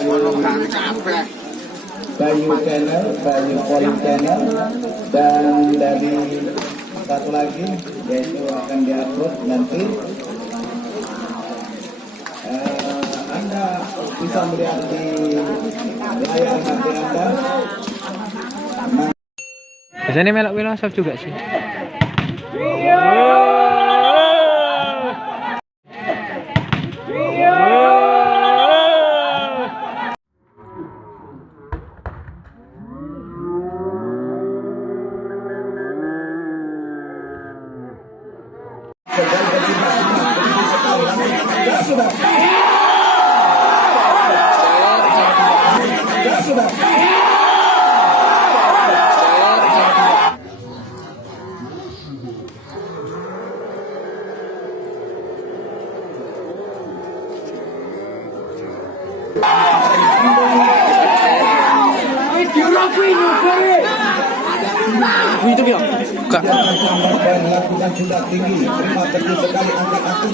dari Bayu Channel, Bayu Poli Channel, dan dari satu lagi yaitu akan diupload nanti. Anda bisa melihat di layar HP Anda. Biasanya melok filosof juga sih. Lakukan cinta tinggi, terima kasih sekali angkat aku.